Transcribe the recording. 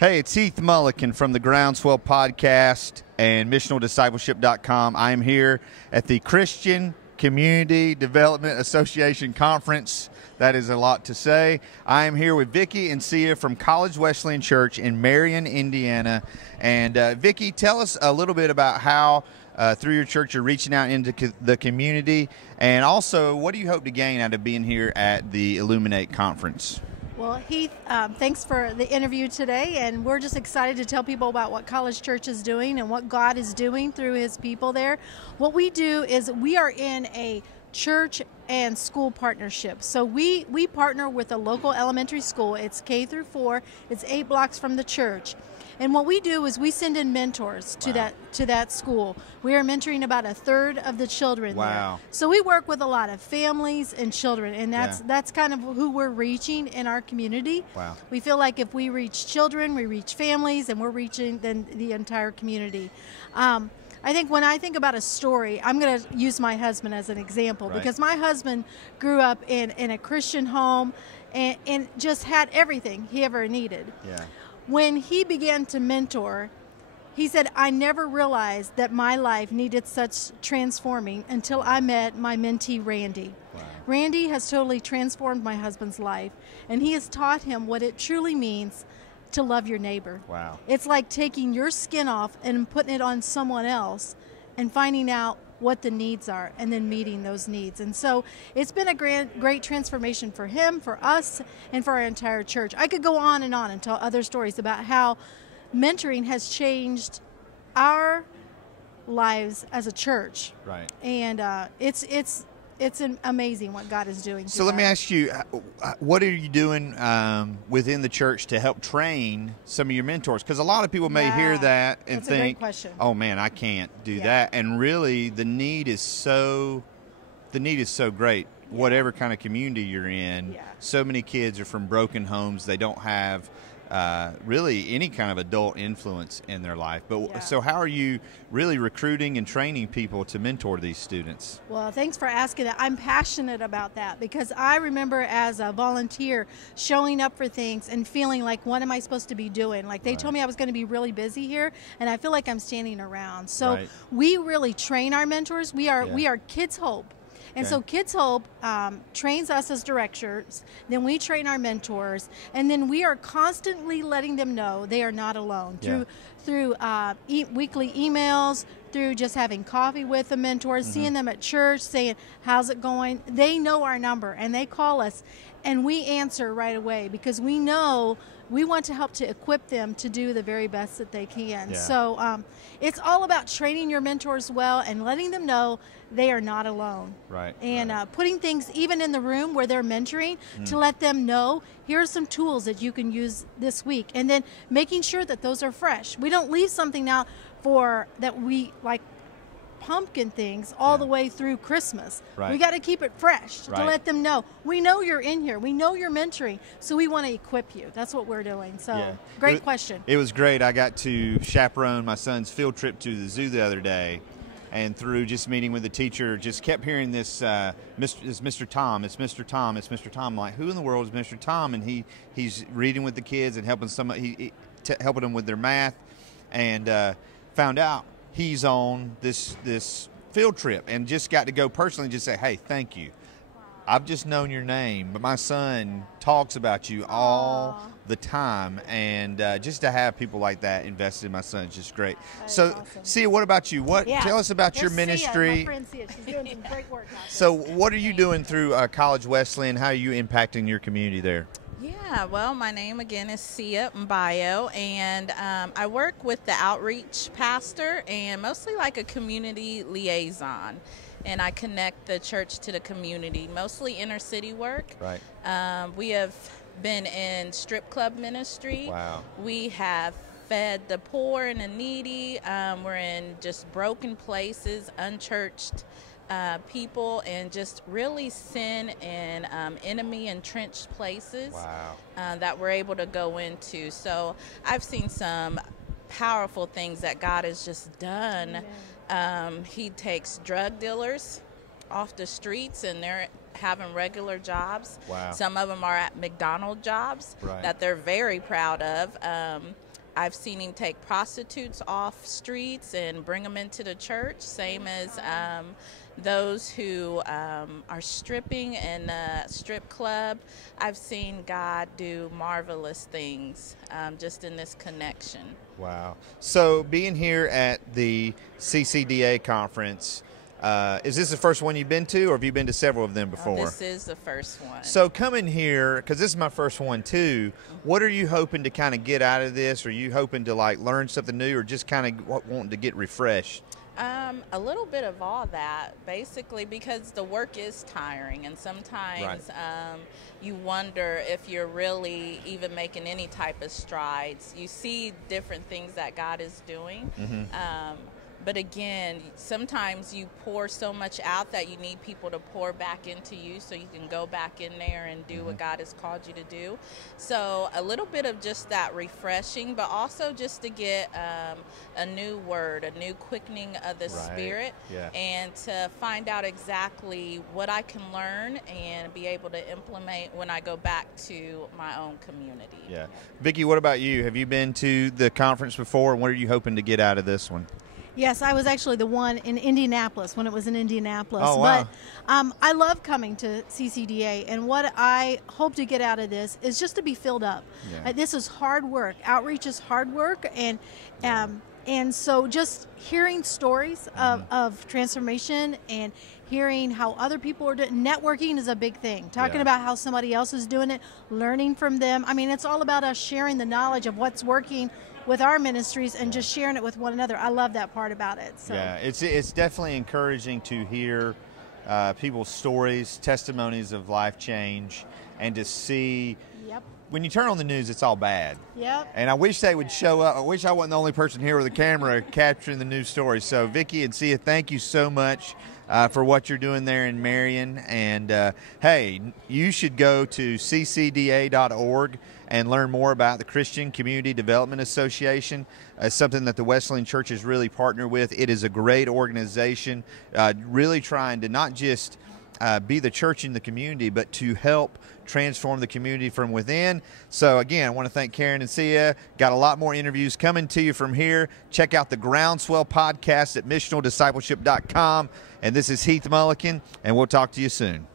Hey, it's Heath Mullikin from the Groundswell Podcast and MissionalDiscipleship.com. I am here at the Christian Community Development Association Conference. That is a lot to say. I am here with Vickie and Sia from College Wesleyan Church in Marion, Indiana. And Vickie, tell us a little bit about how through your church you're reaching out into the community, and also what do you hope to gain out of being here at the Illuminate Conference? Well, Heath, thanks for the interview today, and we're just excited to tell people about what College Church is doing and what God is doing through His people there. What we do is we are in a church and school partnership. So we partner with a local elementary school. It's K through 4. It's 8 blocks from the church. And what we do is we send in mentors to that school. We are mentoring about a third of the children there. So we work with a lot of families and children, and that's kind of who we're reaching in our community. We feel like if we reach children, we reach families, and we're reaching then the entire community. I think when I think about a story, I'm going to use my husband as an example, because my husband grew up in a Christian home and just had everything he ever needed. When he began to mentor, he said, I never realized that my life needed such transforming until I met my mentee, Randy. Randy has totally transformed my husband's life, and he has taught him what it truly means to love your neighbor. It's like taking your skin off and putting it on someone else and finding out what the needs are and then meeting those needs. And so it's been a great transformation for him, for us, and for our entire church. I could go on and tell other stories about how mentoring has changed our lives as a church. And it's amazing what God is doing. So let me ask you, what are you doing within the church to help train some of your mentors? Because a lot of people may hear that and think, oh man, I can't do that. And really the need is so great. Whatever kind of community you're in, so many kids are from broken homes. They don't have really any kind of adult influence in their life. But so how are you really recruiting and training people to mentor these students? Well, thanks for asking that. I'm passionate about that because I remember as a volunteer showing up for things and feeling like, what am I supposed to be doing? Like they told me I was going to be really busy here, and I feel like I'm standing around. So we really train our mentors. We are Kids Hope. And so Kids Hope trains us as directors, then we train our mentors, and then we are constantly letting them know they are not alone through weekly emails, through just having coffee with the mentors, seeing them at church, saying, how's it going? They know our number, and they call us, and we answer right away because we know we want to help to equip them to do the very best that they can. So it's all about training your mentors well and letting them know they are not alone. And putting things even in the room where they're mentoring to let them know, here are some tools that you can use this week. And then making sure that those are fresh. We don't leave something out that we like pumpkin things all the way through Christmas. We got to keep it fresh to let them know, we know you're in here, we know you're mentoring, so we want to equip you. That's what we're doing. So great question. It was great. I got to chaperone my son's field trip to the zoo the other day, and through just meeting with the teacher, just kept hearing this, Mr. Tom, it's Mr. Tom, it's Mr. Tom. I'm like, who in the world is Mr. Tom? And he's reading with the kids and helping helping them with their math, and found out he's on this field trip and just got to go personally and just say, hey, thank you. I've just known your name, but my son talks about you all the time, and just to have people like that invested in my son is just great. So, awesome. Sia, what about you? Tell us about your ministry. My friend Sia, she's doing some great work. So, what are you doing through College Wesleyan? How are you impacting your community there? Yeah, well, my name again is Sia Mbayo, and I work with the outreach pastor and mostly like a community liaison. And I connect the church to the community, mostly inner city work. We have been in strip club ministry. We have fed the poor and the needy. We're in just broken places, unchurched people, and just really sin and enemy entrenched places that we're able to go into. So I've seen some powerful things that God has just done. He takes drug dealers off the streets, and they're having regular jobs. Some of them are at McDonald's jobs that they're very proud of. I've seen him take prostitutes off streets and bring them into the church, same as those who are stripping in a strip club. I've seen God do marvelous things just in this connection. Wow. So being here at the CCDA conference, is this the first one you've been to, or have you been to several of them before? This is the first one. So coming here, because this is my first one too, what are you hoping to kind of get out of this? Are you hoping to like learn something new, or just kind of wanting to get refreshed? A little bit of all that, basically, because the work is tiring, and sometimes you wonder if you're really even making any type of strides. You see different things that God is doing. But again, sometimes you pour so much out that you need people to pour back into you so you can go back in there and do what God has called you to do. So a little bit of just that refreshing, but also just to get a new word, a new quickening of the spirit, and to find out exactly what I can learn and be able to implement when I go back to my own community. Yeah. Vickie, what about you? Have you been to the conference before, and what are you hoping to get out of this one? Yes, I was actually the one in Indianapolis when it was in Indianapolis. Oh, wow. But I love coming to CCDA, and what I hope to get out of this is just to be filled up. This is hard work. Outreach is hard work, and so just hearing stories of transformation and hearing how other people are doing. Networking is a big thing. Talking about how somebody else is doing it, learning from them. I mean, it's all about us sharing the knowledge of what's working with our ministries and just sharing it with one another. I love that part about it. So. Yeah, it's definitely encouraging to hear people's stories, testimonies of life change, and to see. When you turn on the news, it's all bad. And I wish they would show up. I wish I wasn't the only person here with a camera capturing the news stories. So, Vickie and Sia, thank you so much for what you're doing there in Marion. And, hey, you should go to ccda.org and learn more about the Christian Community Development Association. It's something that the Wesleyan Church has really partnered with. It is a great organization, really trying to not just be the church in the community, but to help transform the community from within. So again, I want to thank Karen and Sia. Got a lot more interviews coming to you from here. Check out the Groundswell podcast at missionaldiscipleship.com. And this is Heath Mullikin, and we'll talk to you soon.